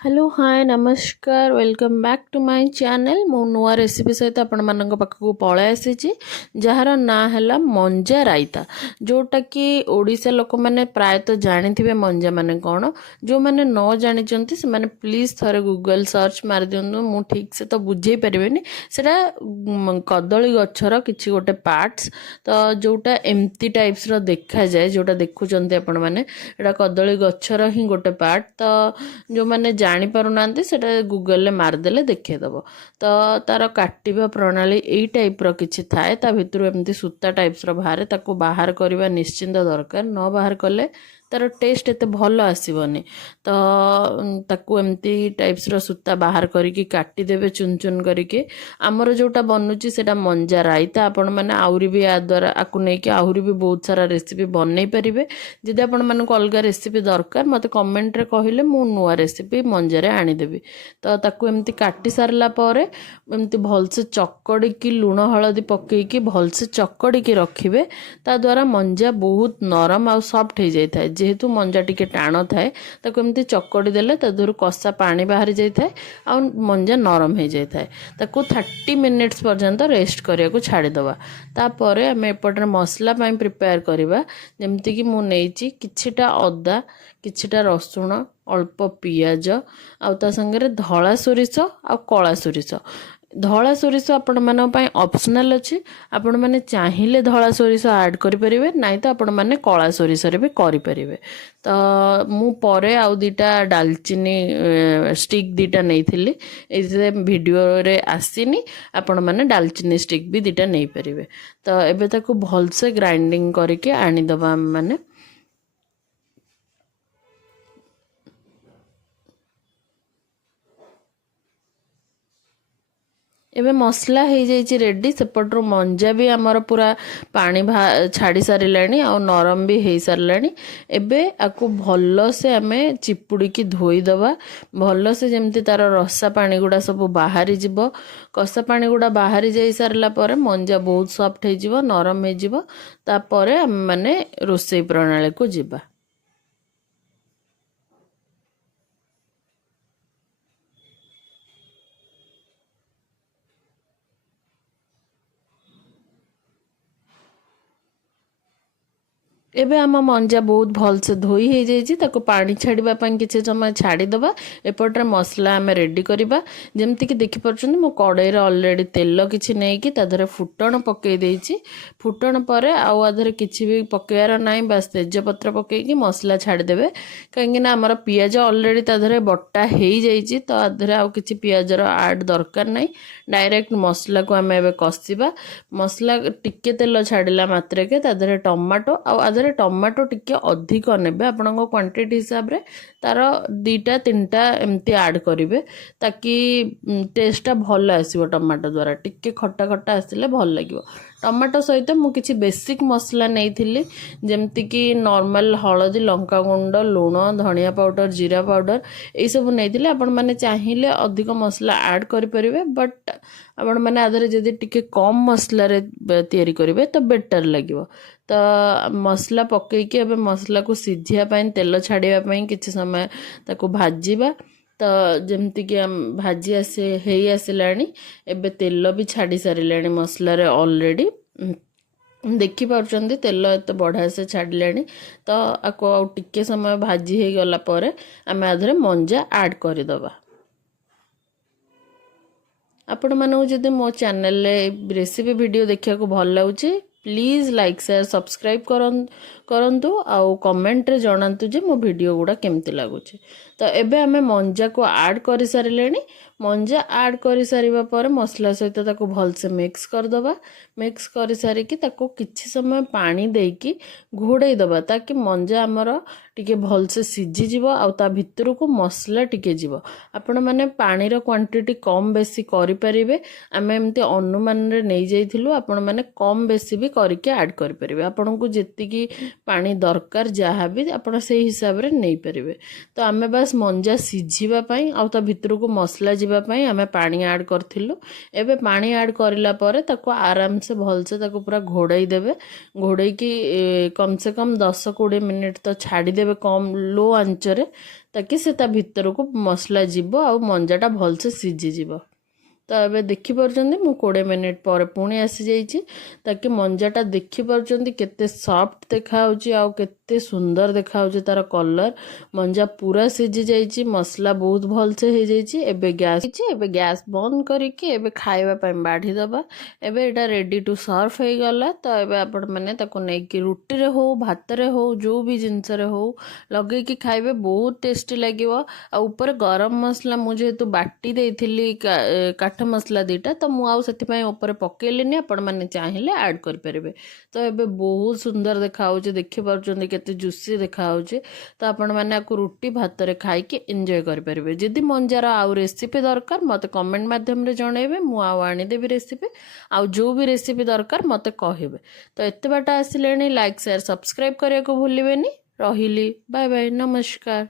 Hello hi नमस्कार welcome back to my channel मो नुआ रेसिपी सहित आपण मानक पाखक पळाई आसी जार ना है मंजा रायता जोटा कि ओडिशा लोक मैंने प्रायतः जानी मंजा माने कौन जो मैंने न जानी से मैंने प्लीज थरे गूगल सर्च मार दिंतु मु ठीक से तो बुझे पारे सेटा कदली गछर किसी गोटे पार्ट्स तो जोटा एमती टाइप्स रो देखा जाए जोटा देखुं आपण मैंने कदली गछर ही गोटे पार्ट तो जो मैंने जानी पारुना सेटा गूगल मारदेले देखिदेव तो तार काटिबा प्रणाली यही टाइप्र किसी थाए ता भितर एमती सूता टाइप्स बाहर ताको बाहर करवा निश्चिंत दरकार न बाहर कले तार टेस्ट एत भल आसबनी तो ताकू एमती टाइप्स सूता बाहर करके काटिदेवे चुन चुन करके आमर जोटा बनूची सेटा मंजा रायता आपण मैंने आहुरी भी या द्वारा आपको लेकिन आहुरी भी बहुत सारा रेसिपी बनई पारे जदि आपण मानक अलग रेसिपी दरकार मत कमेंट रे कहले मु नुआ रेसिपी मंजारे आनीदेवी तो ताकू एमती काटी सारला पर एमती भलसे चकड़ी लुण हलदी पकईकी भलसे चकड़ी रखिए ता द्वारा मंजा बहुत नरम आ सॉफ्ट हो जाए जेहेतु मंजा टिके टाण थाए ताको एमती चकड़ी देले ता देहरु कषा पानी बाहरी जाए आ मंजा नरम हो जाए ताको 30 मिनिट्स पर्यंत रेस्ट करिया को छाड़ीदवा तापर आम एपटे मसला प्रिपेयर करवा जमती कि मु नेइची किछिटा अदा किछिटा रसुण अल्प पियाज आ ता संगे धला सोरिष आ कला सोरिष धला सोरिष आपण मान ऑप्शनल अच्छी आपण मैंने चाहिए धला सोरिष ऐड करें नाई तो आपण मैंने कला सोरिष भी करें तो मु परे आउ दीटा डालचीनी स्टिक दीटा नहीं थी वीडियो रे आसीनी आपण मैंने डालचीनी स्टिक भी दीटा नहीं पारे तो एबे ताको भलसे ग्राइंडिंग करके आनीदबा मैंने एबे मसला हो जाइए रेडी सेपटर मंजा भी आमर पूरा पानी छाड़ी सारे आ नरम भी हो सारे एबे आपको भल से आम चिपुड़ी की धोईदबा भल से जमती तार रसा पानी गुड़ा सब बाहरी जीव कषा पानी गुड़ा बाहरी जा सारापर मंजा बहुत सॉफ्ट हो नरम हो आम मैंने रोसई प्रणाली को जीवा। एबे आम मंजा बहुत भल से धोई हो जाइए पानी छाड़ापी किसी समय छाड़ीदबा एपटे मसला आम रेडी करवा जमती कि देखिपुर मो कड़ई अलरेडी तेल किसी नहीं कि तादर फुटण पकई देइछि फुटण पर आधे किसी भी पकेयार ना बास तेजपत्र पकईकि मसला छाड़देवे कहीं आमर पियाज अलरेडी तादर बटा हो जाइए तो आधे आउ कि पियाजर आड दरकार ना डायरेक्ट मसला को आम एबे कषिबा मसला टिके तेल छाड़िला मात्रके तादर टमाटो आधे टमाटो टिके अधिक नेबे आपण क्वांटिटी हिसाब रे तार 2-3टा एमती ऐड करेंगे ताकि टेस्टा भल आसो टमाटो द्वारा टिके खट्टा खट्टा आसिले भल लगे टमाटो सहित मु किछि बेसिक मसला नहीं थी जमती कि नॉर्मल हलदी लंका गुंड लुण धनिया पाउडर जीरा पाउडर यही सब नहीं आपण मैंने चाहिए अधिक मसला ऐड करें बट आपण मैंने आधे जदि टिके कम मसला तैयारी करेंगे तो बेटर लगे तो मसला पकईकी एबे मसला को सिझापी तेल छाड़ापी किसी समय ताको भाजीबा तो जमती कि भाजी आसे हे आसिलानी एबे तेल भी छाड़ी सारे मसलार अलरेडी देखिपुर तेल एत बढ़िया से छाड़िले तो आपको आउ टिके समय भाजी हो गला पर आम आधे मंजा ऐड करदबा। आपण मानू जदि मो चैनल रेसिपी वीडियो देखा भल लगे प्लीज लाइक शेयर सब्सक्राइब करंतु आउ कमेंट रे जणांतु जे मो वीडियो गुडा केमती लगुच। तो एबे आमे मंजा को ऐड कर सारे मंजा ऐड कर सारिबा पर मसला सहित ताको भल से मिक्स करदबा मिक्स कर सारिकी ताको किछि समय पानी देकी घोड़े दबा ताकि मंजा आमर टिके भल से सिझी जीवो आ ता भितर को मसला टिके जीवो आपण माने पानी रो क्वांटिटी कम बेसी करि परिबे आमे एमती अनुमान रे नै जाइथिलु आपण माने कम बेसी भी करके ऐड करि परिबे आपण को जेति की पानी दरकार जहाँ भी आपण से हिसाब रे नहीं परिवे। तो आमे बस मंजा सिझिबा पई आ ता भितर को मसला जीवा पई आमे पानी ऐड करथिलु। एबे पानी ऐड करला परे ताको आराम से भल से ताको पूरा घोड़ाई देबे। घोड़ाई की कम से कम 10-20 मिनिट तो छाड़ी देबे कम लो आंच रे, ताकि से ता भितर को मसला जीवो आ मंजाटा भल से सिझी जीवो। तो ये देखिपुर मु 20 मिनिट पर पुणी आसी जाइए, ताकि मंजाटा देखिपुर केते सॉफ्ट देखा केते सुंदर देखा तार कलर। मंजा पूरा सिझी जाइए, मसला बहुत भल से हो जाइए। एबे गैस बंद करके एबे खाइबा पई बाढ़ी दबा। एबे एटा रेडी टू सर्व हो गला। तो एबे आपण माने ताको नै कि रुटी रे हो भात रे हो जो भी जिनस रे हो लगे कि खाइबे, बहुत टेस्टी लागिवो। आ ऊपर गरम मसला मु जेहेतु बाटी देइथिली काठ मसला दीटा, तो मुझे ऊपर पकेलिनी, आपण मैंने चाहिए ऐड करें। तो ये बहुत सुंदर देखा देखिपुर केते जुसी देखा। तो आपण मैंने रुटी भात रे खाई एंजॉय करेंगे। जदि मंजार आउ रेसिपी दरकार मत कमेंट माध्यम रे जनइबे, मु आनीदेवी रेसिपी आउ जो भी रेसिपी दरकार मत कहिबे। तो एत बाट आसिले लाइक शेयर सब्सक्राइब करने को भूलिबेनी। रहिली, बाय बाय, नमस्कार।